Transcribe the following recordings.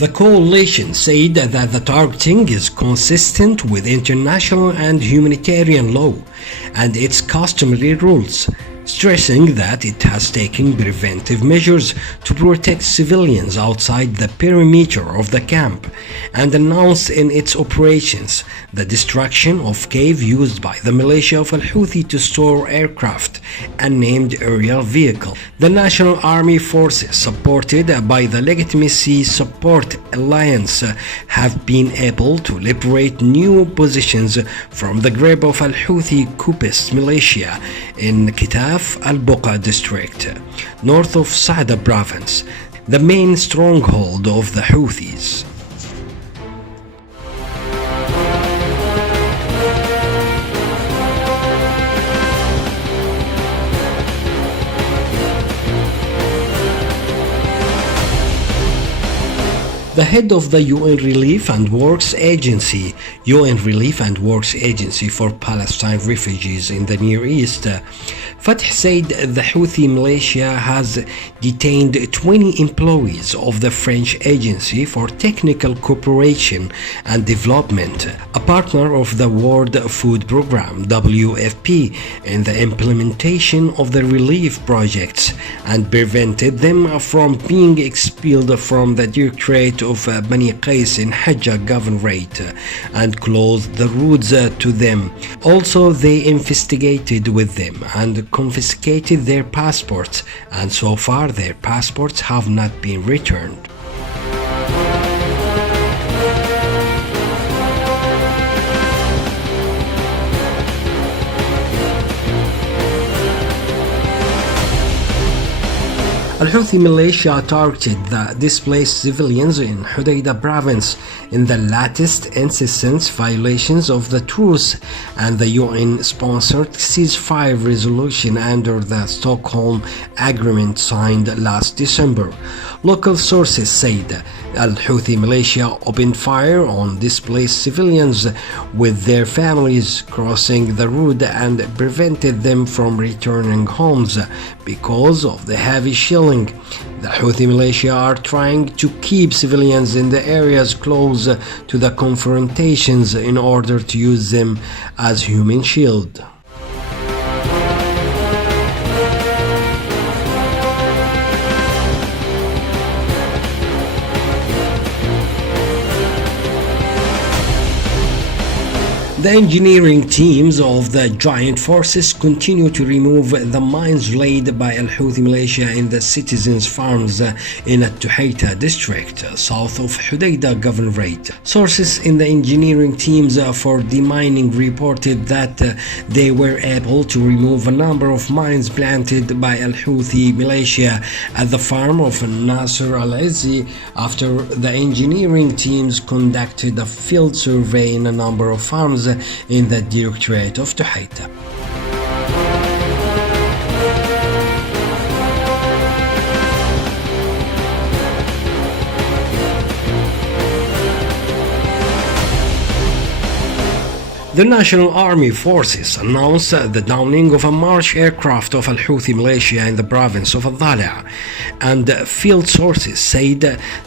The coalition said that the targeting is consistent with international and humanitarian law and its customary rules, stressing that it has taken preventive measures to protect civilians outside the perimeter of the camp, and announced in its operations the destruction of cave used by the militia of al-Houthi to store aircraft and named aerial vehicle. The National Army Forces, supported by the Legitimacy Support Alliance, have been able to liberate new positions from the grip of al-Houthi Qubist militia in Kitaf al-Buqa district, north of Saada province, the main stronghold of the Houthis. The head of the UN Relief and Works Agency for Palestine refugees in the Near East, Fatah, said the Houthi militia has detained 20 employees of the French Agency for Technical Cooperation and Development, a partner of the World Food Programme (WFP) in the implementation of the relief projects, and prevented them from being expelled from the Directorate of Bani Qais in Hajjah Governorate and closed the routes to them. Also, they investigated with them and confiscated their passports, and so far their passports have not been returned. Al-Houthi militia targeted the displaced civilians in Hodeidah province in the latest incessant violations of the truce and the UN-sponsored ceasefire resolution under the Stockholm Agreement signed last December. Local sources said Al-Houthi militia opened fire on displaced civilians with their families crossing the route and prevented them from returning homes because of the heavy shelling. The Houthi militia are trying to keep civilians in the areas close to the confrontations in order to use them as human shield. The engineering teams of the joint forces continue to remove the mines laid by Al-Houthi militia in the citizens' farms in Al-Tuhaita district, south of Hodeidah Governorate. Sources in the engineering teams for demining reported that they were able to remove a number of mines planted by Al-Houthi militia at the farm of Nasser al-Izzi after the engineering teams conducted a field survey in a number of farms in the Directorate of Tuhaita. The National Army Forces announced the downing of a March aircraft of Al-Houthi militia in the province of Al-Dhala, and field sources said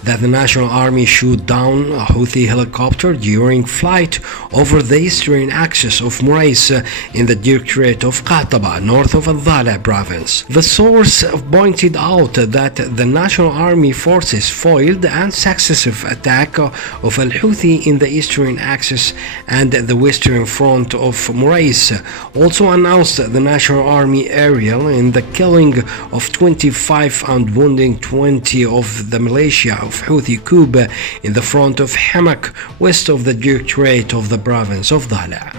that the National Army shot down a Houthi helicopter during flight over the eastern axis of Murais in the Directorate of Qataba, north of Al-Dhala province. The source pointed out that the National Army Forces foiled and successive attack of Al-Houthi in the eastern axis and the western front of Murais. Also announced the National Army aerial in the killing of 25 and wounding 20 of the militia of Houthi Qub in the front of Hamak, west of the Directorate of the province of Dhala.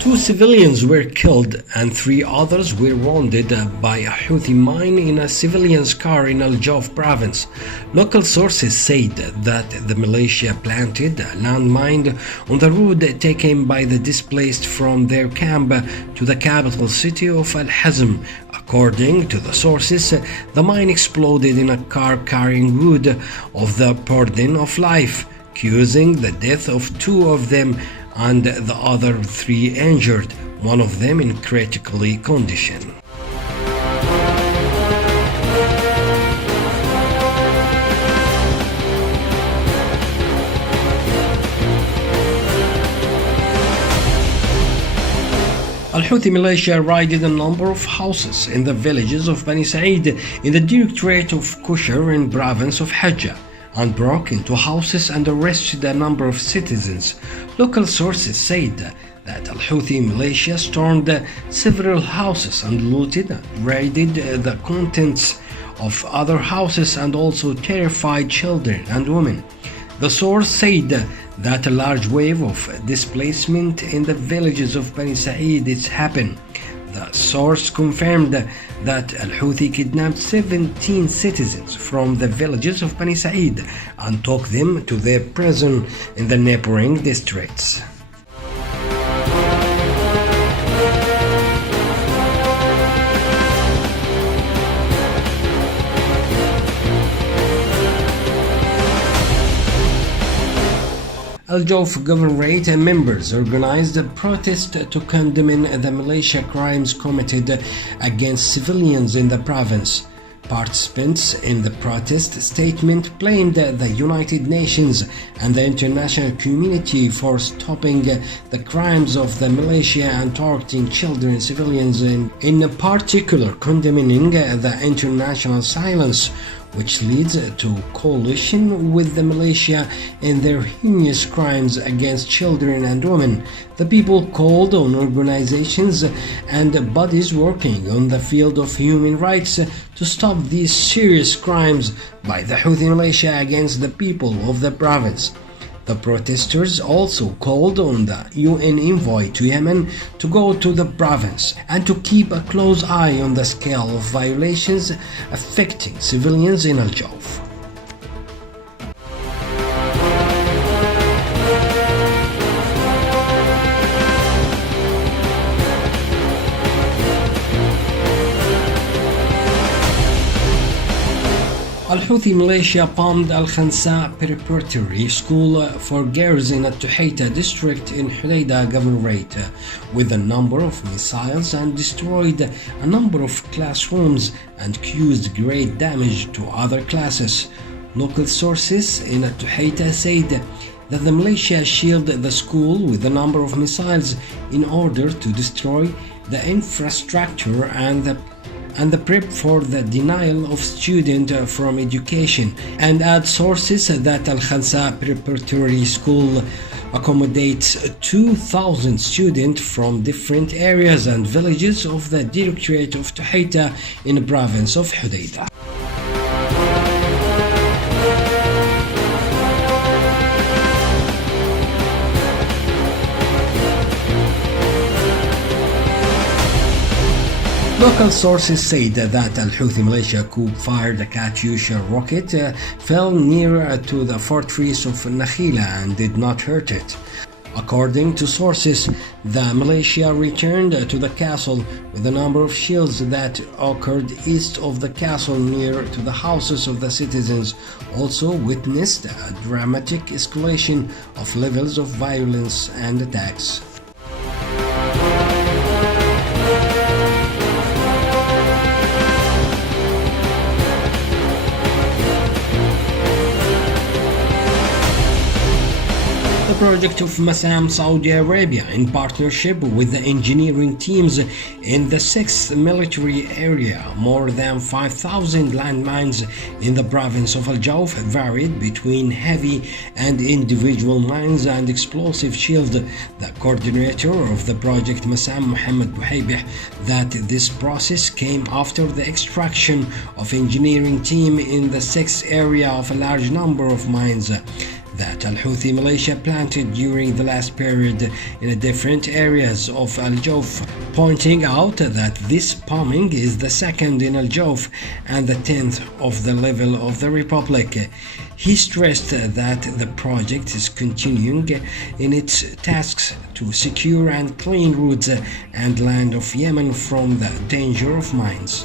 Two civilians were killed and 3 others were wounded by a Houthi mine in a civilian's car in Al-Jawf province. Local sources said that the militia planted a landmine on the route taken by the displaced from their camp to the capital city of Al-Hazm. According to the sources, the mine exploded in a car carrying wood of the burden of life, causing the death of 2 of them and the other 3 injured, one of them in critical condition. Al-Houthi militia raided a number of houses in the villages of Bani Said in the Directorate of Kusher in province of Hajjah and broke into houses and arrested a number of citizens. Local sources said that Al-Houthi militia stormed several houses and looted and raided the contents of other houses and also terrified children and women. The source said that a large wave of displacement in the villages of Bani Said has happened. The source confirmed that Al-Houthi kidnapped 17 citizens from the villages of Bani Said and took them to their prison in the neighboring districts. Al-Jawf Governorate members organized a protest to condemn the militia crimes committed against civilians in the province. Participants in the protest statement blamed the United Nations and the international community for stopping the crimes of the militia and targeting children and civilians, in particular condemning the international silence, which leads to coalition with the militia in their heinous crimes against children and women. The people called on organizations and bodies working on the field of human rights to stop these serious crimes by the Houthi militia against the people of the province. The protesters also called on the UN envoy to Yemen to go to the province and to keep a close eye on the scale of violations affecting civilians in Al-Jawf. Al-Houthi militia bombed Al-Khansa Preparatory School for Girls in Al-Tuhaita district in Hudaydah Governorate with a number of missiles and destroyed a number of classrooms and caused great damage to other classes. Local sources in Al-Tuhaita said that the militia shielded the school with a number of missiles in order to destroy the infrastructure and the prep for the denial of students from education, and add sources that Al-Khansa Preparatory School accommodates 2,000 students from different areas and villages of the Directorate of Tuhaita in the province of Hudaydah. Local sources said that Al-Houthi militia fired a Katyusha rocket fell near to the fortress of Nakhila and did not hurt it. According to sources, the militia returned to the castle with a number of shells that occurred east of the castle near to the houses of the citizens. Also witnessed a dramatic escalation of levels of violence and attacks. The project of Massam, Saudi Arabia, in partnership with the engineering teams in the 6th military area, more than 5,000 landmines in the province of Al-Jawf varied between heavy and individual mines and explosive shield. The coordinator of the project, Massam Mohammed Buhaybih, that this process came after the extraction of engineering team in the 6th area of a large number of mines that Al-Houthi militia planted during the last period in different areas of Al-Jawf, pointing out that this bombing is the second in Al-Jawf and the 10th of the level of the Republic. He stressed that the project is continuing in its tasks to secure and clean roads and land of Yemen from the danger of mines.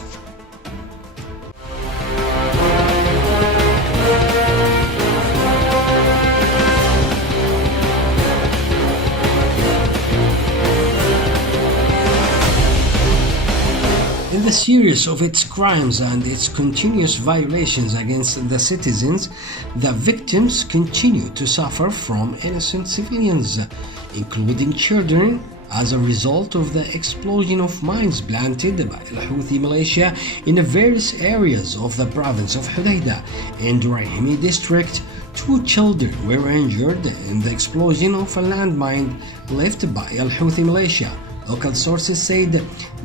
the series of its crimes and its continuous violations against the citizens, the victims continue to suffer from innocent civilians, including children, as a result of the explosion of mines planted by Al-Houthi militia in various areas of the province of Hodeidah and Durayhimi district. 2 children were injured in the explosion of a landmine left by Al-Houthi militia. Local sources said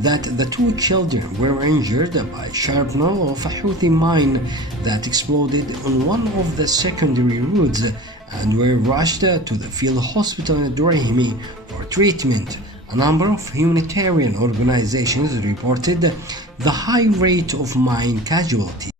that the 2 children were injured by shrapnel of a Houthi mine that exploded on one of the secondary roads and were rushed to the field hospital in Durayhimi for treatment. A number of humanitarian organizations reported the high rate of mine casualties